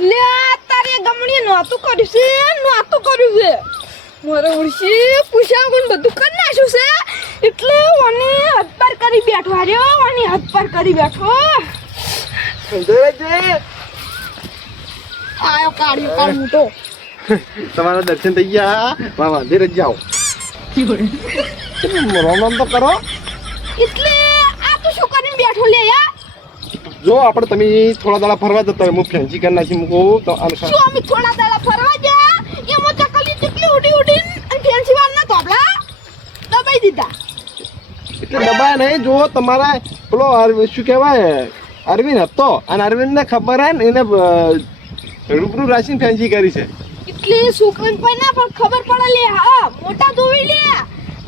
લે તારે ગમણી નોતું કર્યું છે નોતું કર્યું છે મારે ઉડશી પૂછ્યા કોણ બધું કરી નાખ્યું છે એટલે ઓને હાથ પર કરી બેઠો હાર્યો ઓને હાથ પર કરી બેઠો આયો કાઢ્યો કાઢ મોટો તમારા દર્શન થઈ ગયા વાહ વાહ ધીરજ જાઓ રોમ રોમ તો કરો એટલે આ તું શું કરીને બેઠો લે યાર જો આપણે તમે થોડા દાડા ફરવા જતા હોય હું ફેન્સી કરી નાખી મૂકું તો શું અમે થોડા દાડા ફરવા ગયા એમાં ચકલી ચકલી ઉડી ઉડી અને ફેન્સી વાળના તોબલા દબાઈ દીધા એટલે દબાય નહીં જો તમારા પેલો શું કહેવાય અરવિંદ હતો અને અરવિંદને ખબર હે ને એને રૂબરૂ રાશિને ફેન્સી કરી છે એટલે છોકરાને કોઈ ના પણ ખબર પડે લે હા મોટા ધોવી લે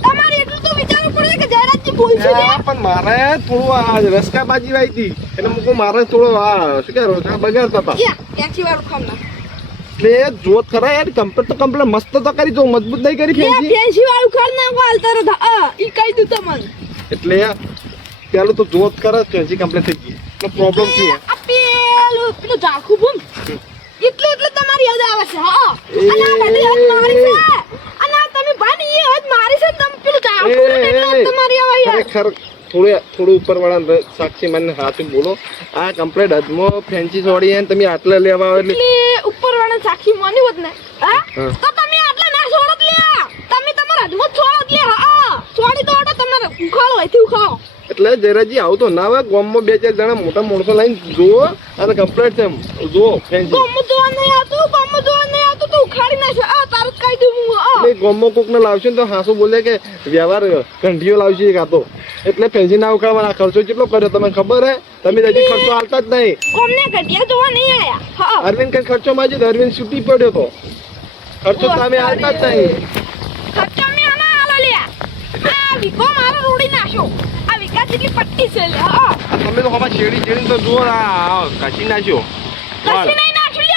તમારે એટલું તો વિચારવું પડે કે જયરાજજી બોલશું લે પણ મારે થોડું આ રસકાબાજી વાઈ હતી એટલે મૂકું મારે થોડો આ શું કે રોજગાર બગાડતા હતા ફેન્સી વાળું ખામ ના એટલે જોત ખરા યાર કમ્પ્લીટ તો કમ્પ્લીટ મસ્ત તો કરી જો મજબૂત નહીં કરી ફેન્સી ફેન્સી વાળું ખાર ના વાલ તરત ઈ કહી દઉં તમને એટલે પેલું તો જોત કરે ફેન્સી કમ્પ્લીટ થઈ ગઈ એટલે પ્રોબ્લેમ શું આ પેલું ઝાખું બૂમ એટલે તમારી યાદ આવે છે હા અને આ બધી હાથ મારી છે અને આ તમે બાની એ હાથ મારી છે તમે પેલું ઝાખું એટલે તમારી આવે યાર ખરેખર થોડું ઉપર વાળા સાક્ષી મને હાથું બોલો આ કમ્પ્લીટ હદમાં ફેન્સી છોડી અને તમે આટલા લેવા આવે એટલે ઉપર વાળા સાક્ષી માની હોત ને હા તો તમે આટલા ના છોડત લે તમે તમારા હદમાં છોડત લે હા છોડી દો તો તમારે ઉખાડો હોય ઉખાડો એટલે જયરાજી આવું તો ના આવે ગામમાં બે ચાર જણા મોટા માણસો લઈને જુઓ અને કમ્પ્લીટ છે જુઓ ફેન્સી ગામમાં જોવા નહીં આવતું તો ઉખાડી નાખો આ તારું કહી દઉં હું એટલે ગામમાં કોકને લાવશે ને તો હાસુ બોલે કે વ્યવહાર કંઠીઓ લાવશે એક આતો એટલે ફેન્સી ના ઉખાડવાના ખર્ચો કેટલો કર્યો તમને ખબર હે તમે હજી ખર્ચો હાલતા જ નહીં કોમને ઘટિયા જોવા નહીં આયા હા અરવિંદ કઈ ખર્ચો માંગ્યો તો અરવિંદ છૂટી પડ્યો તો ખર્ચો તમે હાલતા જ નહીં ખર્ચો મેં આના આલો લે આ વિકો મારો રોડી નાખ્યો આ વિકા જેટલી પટ્ટી છે લે હા તમે તો હમણાં શેડી તો જુઓ ના કશી નાખ્યો કશી નહીં નાખ્યું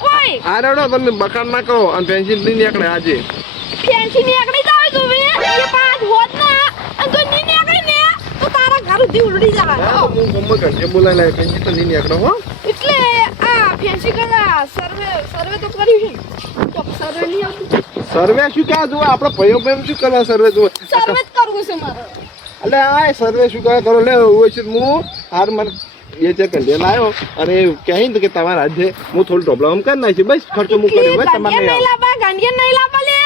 કોઈ આ રેડો તમે બકાન ના કરો અને ફેન્સી નહીં નીકળે આજે ફેન્સી નીકળી જાવ તું એ પાંચ હોત ના અને તો ની નીકળી ને તો તારા ઘર ઉધી ઉડી જાય હું ગમે ઘંટે બોલાય લાય ફેન્સી તો નહીં નીકળો હો એટલે આ ફેન્સી કરા સર્વે તો કર્યું છે તો સર્વે નહીં આવતું સર્વે શું ક્યાં જુઓ આપણે ભાઈઓ ભાઈ શું કરવા સર્વે જુઓ સર્વે જ કરવું છે મારે એટલે આ સર્વે શું કરે કરો લે હોય છે હું હાર મને બે ચાર કંઢે લાવ્યો અને કહે ને કે તમારા આજે હું થોડું પ્રોબ્લેમ કરી નાખી બસ ખર્ચો હું કર્યો બસ તમારે નહીં લાવવા ગાંડિયા નહીં લાવવા લે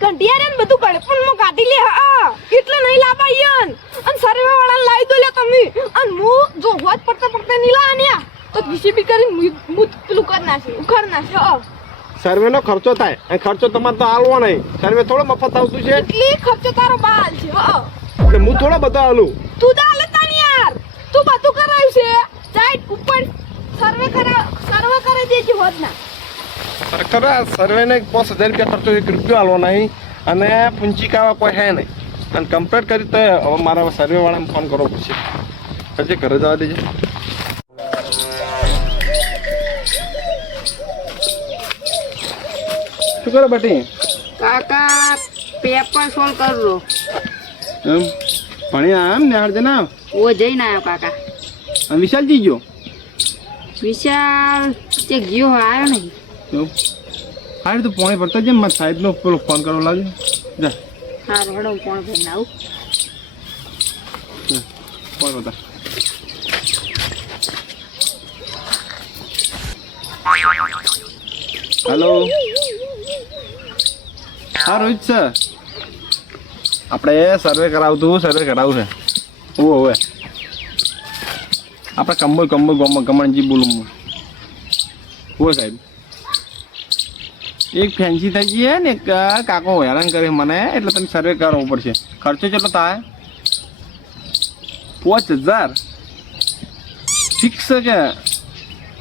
કંઢિયા રે બધું કડે પણ હું કાઢી લે હા એટલે નહીં લાવવા ઈયન અને સર્વે વાળા લાવી દો લે તમે અને હું જો હોત પડતા નહીં લાવ્યા તો જીસીબી કરી હું પેલું કરી નાખી ઉખાડ નાખી હા સર્વે નો ખર્ચો થાય અને ખર્ચો તમારે તો હાલવો નહીં સર્વે થોડો મફત આવતું છે એટલે ખર્ચો તારો બાલ છે હા એટલે હું થોડો બધો હાલું તું તો હાલે તાની યાર તું બધું કરાયું છે જાય ઉપર સર્વે કરી દેજે હોત ના ખરા સર્વે ને 5000 રૂપિયા ખર્ચો 1 રૂપિયો હાલવો નહીં અને પૂંચી કાવા કોઈ હે નહીં અને કમ્પ્લીટ કરી તો હવે મારા સર્વે વાળાને ફોન કરવો પડશે પછી ઘરે જવા દેજો શું કરો બટી કાકા પેપર સોલ્વ કરો એમ ભણી આમ ને હાડ ના ઓ જઈને આવ્યો કાકા અને વિશાલજી ગયો વિશાલ તે ગયો આવ્યો નહીં એવું હાડ તો પોણે પડતા જેમ મારા સાહેબનો પેલો ફોન કરવો લાગે જા હા રડો કોણ ભરીને આવું ફોન બતા હેલો હા રોહિત સર આપણે સર્વે કરાવતું સર્વે કરાવું છે ઓવે આપણે કમળજી બોલું ઓવે સાહેબ એક ફેન્સી થઈ ગઈ ને એક કાકો હેરાન કરે મને એટલે તમે સર્વે કરવો પડશે ખર્ચો કેટલો થાય 5000 ફિક્સ કે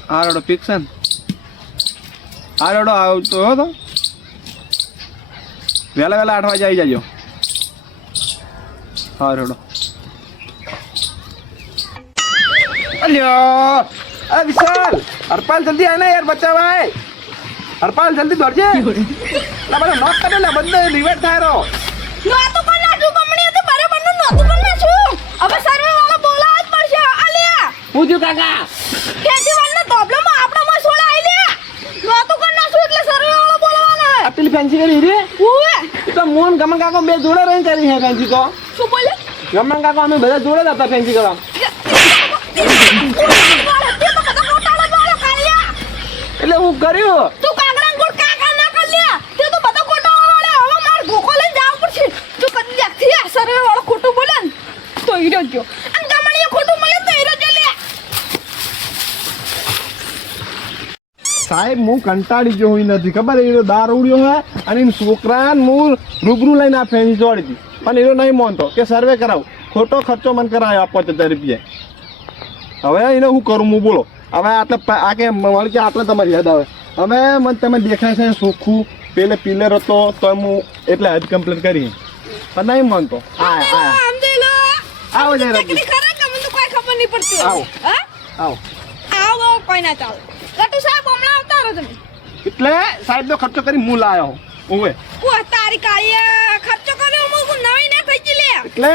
આ રેડો ફિક્સ ને આ રેડો આવતો હતો વહેલા 8 વાગે આવી જાજો હા રેડો અલ્યો અરે વિશાલ હરપાલ જલ્દી આને યાર બચ્ચા ભાઈ હરપાલ જલ્દી દોડજે લા મને નોટ કરે લા બંને રિવર્ટ થાય રો નોતું કોણ નાખું કમણી તો બરાબર નું નોતું કોણ નાખું હવે સર્વે વાળો બોલાવા જ પડશે આલ્યા પૂછ્યું કાકા ફેન્સી વાળનો પ્રોબ્લેમ આપણામાં છોડા પેલી ફેન્સી કરી રે ઉવે એ તો મોહન ગમન કાકો બે જોડે રહીને કરી છે ફેન્સી તો શું બોલે ગમન કાકો અમે બધા જોડે જ હતા ફેન્સી કરવા એટલે હું કર્યું તું કાગડા ગુડ કાકા ના કર લે તે તો બધો ખોટો વાળે હવે માર ભૂખો લઈને જાવ પડશે તું કદી દેખતી આ સર્વે વાળો ખોટું બોલે ને તો હીરો ગયો અને ગમણીએ ખોટું મળે તો હીરો જો લે સાહેબ હું કંટાળી ગયો હોય નથી ખબર એ દારૂડિયો હે અને એના છોકરાને હું રૂબરૂ લઈને આ ફેન્સી જોડી હતી પણ એ નહીં માનતો કે સર્વે કરાવું ખોટો ખર્ચો મને કરાયો 5000 રૂપિયા હવે એને હું કરું હું બોલો હવે આટલે આ કે મારે કે આટલે તમારી યાદ આવે હવે મને તમે દેખાય છે ચોખ્ખું પેલે પિલર હતો તો હું એટલે હજ કમ્પ્લીટ કરી પણ નહીં માનતો આમ દે લો આવો જરા ચકરી ખરા કે મને તો કોઈ ખબર નહીં પડતી આવો. હા આવો આવો કોઈ ના ચાલે લટુ સાહેબ હમણાં આવતા રહો તમે એટલે સાહેબનો ખર્ચો કરી હું લાયો ઓવે ઓ તારી કાળિયા ખર્ચો કર્યો હું નવી ને થઈ ગઈ લે એટલે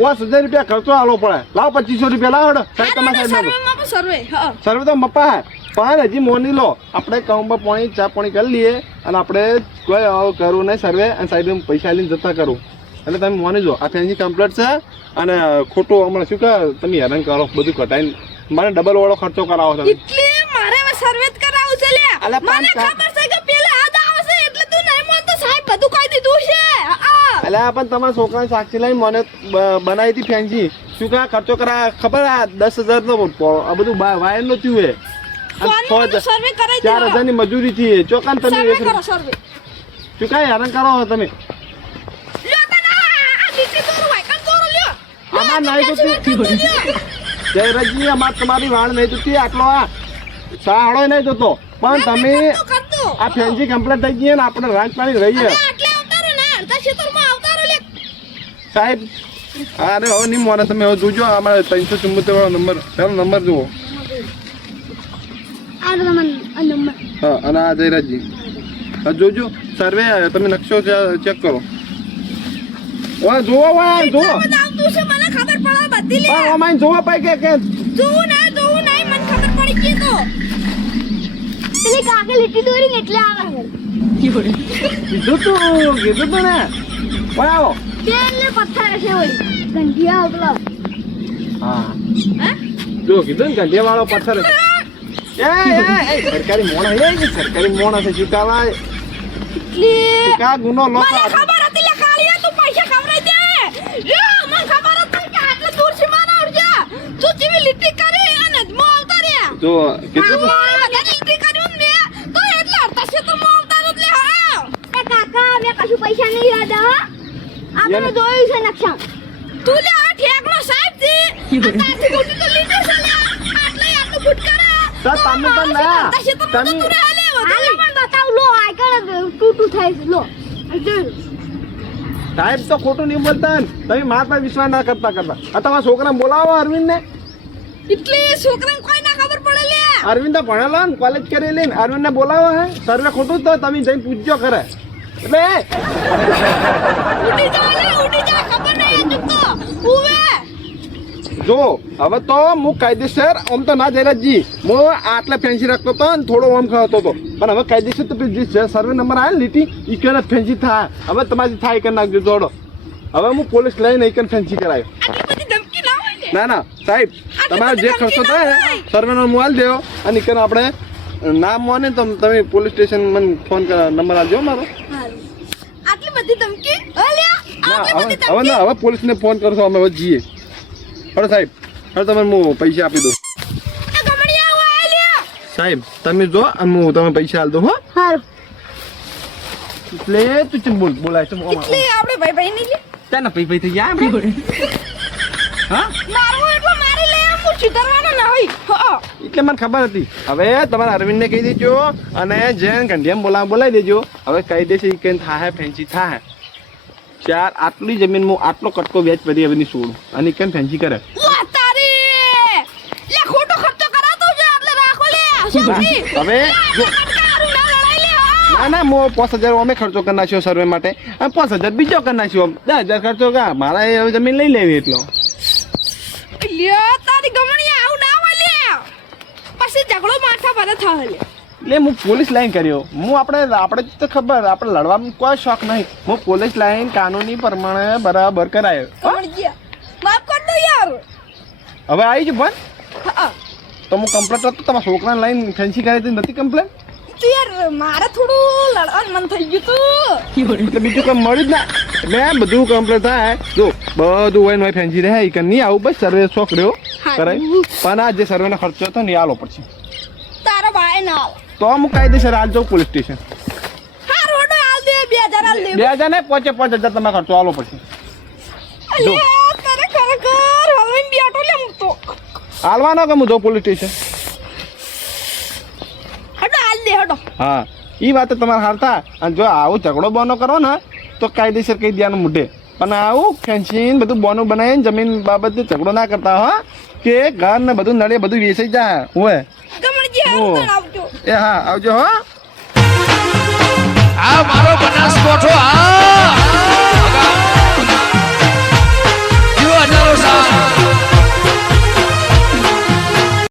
5000 રૂપિયા ખર્ચો આલો પડે લાવ 2500 રૂપિયા લાવો હેડો. સાહેબ તમારા સાહેબ સર્વેમાં પણ સર્વે હા સર્વે તો મપા પણ હજી મોની લો આપણે કામમાં પાણી ચા પાણી કરી લઈએ અને આપણે કોઈ કરવું નહીં સર્વે અને સાહેબ પૈસા લઈને જતા કરું એટલે તમે મોની જો આ ફેન્સી કમ્પ્લીટ છે અને ખોટું હમણાં શું કે તમે હેરાન કરો બધું ઘટાઈને મને ડબલ વાળો ખર્ચો કરાવો તમે એટલે મારે હવે સર્વે જ કરાવું છે લે અલા, મને પણ ખબર છે કે પેલા હાથ આવશે એટલે તું નહીં માનતો સાહેબ બધું કહી દીધું છે હા એટલે પણ તમારા છોકરાને સાક્ષી લઈને મને બનાવી હતી ફેન્સી શું કે આ ખર્ચો કરા ખબર આ 10000 નો આ બધું વાયર નો થયું હે સર્વે કરાઈ દે 4000 ની મજૂરી થી ચોકાન તમે સર્વે કરો સર્વે શું કાંઈ હેરાન કરો તમે લ્યો તને આ દીકરી દોરું હોય કણ દોરું લ્યો આમાં નહીં તો જયરાજજી અમાર તમારી વાળ નહીં જોતી આટલો આ સાહડો નહીં જોતો પણ તમે આ ફેન્સી કમ્પ્લીટ થઈ ગઈ ને આપણે રાજ પાણી રહીએ આટલે આવતા રહો ને અડધા ક્ષેત્રમાં આવતા રહો લે સાહેબ અરે હવે નહીં મોને તમે હવે જોજો અમારે 374 વાળો નંબર ચાલો નંબર જુઓ હા અને આ જયરાજજી હા જોજો સર્વે તમે નકશો ચેક કરો ઓય જોવો વાય જોવો બધું આવતું છે મને ખબર પડે બધી લે પણ ઓમાઈન જોવો પાઈ કે જોવું નહીં મને ખબર પડી ગઈ તો પેલી કાકે લીટી દોરી એટલે આવે કીધું તું ને ઓય આવો પેલે પથ્થર છે ઓય ગંધિયા પેલા હા હે જો કીધું ને ગંધિયા વાળો પથ્થર છે એ સરકારી મોણા છે ચૂકાવાય એટલે કા ગુનો મને લોકો ખબર હતી લે કાળિયા તું પૈસા ખવરાઈ દે લ્યો મને ખબર હતી કે આટલે દૂર છે મારા ઉડજા તું જેવી લીટી કરી અને મો આવતા રહ્યા જો કીધું બધા લીટી કર્યું ને તો એટલે અડધા ક્ષેત્ર મો આવતા રે હા એ કાકા મે કશું પૈસા નહીં યાદ હા આપણે જોયું છે નકશા તું લે આ ઠેકનો સાહેબ છે તાતી ગુટી તો લીટી છે લે આટલે આટલું ગુટ કરે સર તમે પણ ના તમે હાલે પણ બતાવ લો આકળ ટૂટું થાય છે લો સાહેબ તો ખોટું નહીં બોલતા ને તમે મારા પર વિશ્વાસ ના કરતા આ તમારા છોકરાને બોલાવો અરવિંદ ને એટલે છોકરાને કોઈ ના ખબર પડે લે અરવિંદ તો ભણેલો ને કોલેજ કરેલી ને અરવિંદ ને બોલાવો હે સર્વે ખોટું જ તો તમે જઈને પૂછજો ખરે એટલે ઉડી જા ખબર નહીં ચૂકતો ઉવે જો હવે તો હું કાયદેસર આમ તો ના જયરાજજી હું આટલે ફેન્સી રાખતો હતો ને થોડો ઓમ ખાતો હતો પણ હવે કાયદેસર તો જે સર્વે નંબર આવે ને લીટી એ કે ફેન્સી થાય હવે તમારી થાય કરી નાખજો જોડો હવે હું પોલીસ લઈને એક ફેન્સી કરાયો આટલી બધી ધમકી ના હોય ને ના સાહેબ તમારો જે ખર્ચો થાય સર્વેનો મોબાઈલ દેવો અને એક આપણે નામ મોને તો તમે પોલીસ સ્ટેશન મને ફોન નંબર આપજો મારો આટલી બધી ધમકી અલ્યા ના આટલી બધી હવે ધમકી ના હવે પોલીસને ફોન કરશો અમે હવે જઈએ હવે સાહેબ હવે તમને હું પૈસા આપી દઉં આ ગમડિયા આવો આલ્યા સાહેબ તમે જો અને હું તમે પૈસા આલ દો હો હારું એટલે તું ચમ બોલાય છે એટલે આપણે ભાઈ નહીં લે તાના પૈ થઈ ગયા આપણે હા મારું એટલે મારી લે હું સુધારવાનો ના હોય હા એટલે મને ખબર હતી હવે તમારા અરવિંદને કહી દેજો અને જેન ગંઢિયામાં બોલાવી દેજો હવે કહી દેશે એ કઈ થાય ફેન્સી થાય ચાર આટલી જમીનમાં આટલો કટકો વ્યાજ પડી હવે ની છોડું અને કેમ ફેન્સી કરે લા તારી લે ખોટો ખર્ચો કરાતો છે એટલે રાખો લે સોફી હવે જો કારું ના લડાઈ લે હા ના મો 5000 અમે ખર્ચો કરી નાખ્યો સર્વે માટે અને 5000 બીજો કરી નાખ્યો 10000 ખર્ચો કા મારા હવે જમીન લઈ લેવી એટલો લ્યો તારી ગમણી આવ ના હોય લે પછી ઝઘડો માથા પર થાય લે એટલે હું પોલીસ લાઈન કર્યો હું આપણે તો ખબર આપણે લડવામાં કોઈ શોખ નહીં હું પોલીસ લાઈન કાનૂની પ્રમાણે બરાબર કરાયો કમળજી માફ કર દો યાર હવે આવી જ પણ હા તો હું કમ્પ્લેટ હતો તમારા છોકરાને લાઈન ફેન્સી કરી હતી નથી કમ્પ્લેન તો યાર મારે થોડું લડવાનું મન થઈ ગયું તું એટલે બીજું કંઈ મળ્યું જ ના મેં બધું કમ્પ્લેટ થાય જો બધું હોય ને ફેન્સી રહે એ નહીં આવું બસ સર્વે શોખ રહ્યો કરાય પણ આ જે સર્વેનો ખર્ચો હતો ને એ આલો પડશે તારા ભાઈ ના આવે તો હું કાયદેસર હાલ જાઉં પોલીસ સ્ટેશન હા રોડો હાલ દે 2000 હાલ દે 2000 ને 5,000 તમારે ખર્ચો આલો પડશે અલે તારે ખરેખર હલવાઈ બેઠો લે હું તો હાલવાનો કે હું જાઉં પોલીસ સ્ટેશન હડો હાલ દે હડો હા એ વાત તમારે હારતા અને જો આવો ઝઘડો બોનો કરો ને તો કાયદેસર કહી દેવાનું મોઢે પણ આવું ફેન્સીન બધું બોનું બનાવીને જમીન બાબતે ઝઘડો ના કરતા હો કે ઘર ને બધું નડે બધું વેચાઈ જાય હોય કમળજી ઓ. હાલ આવજો એ હા આવજો હો આ મારો બનાસકોઠો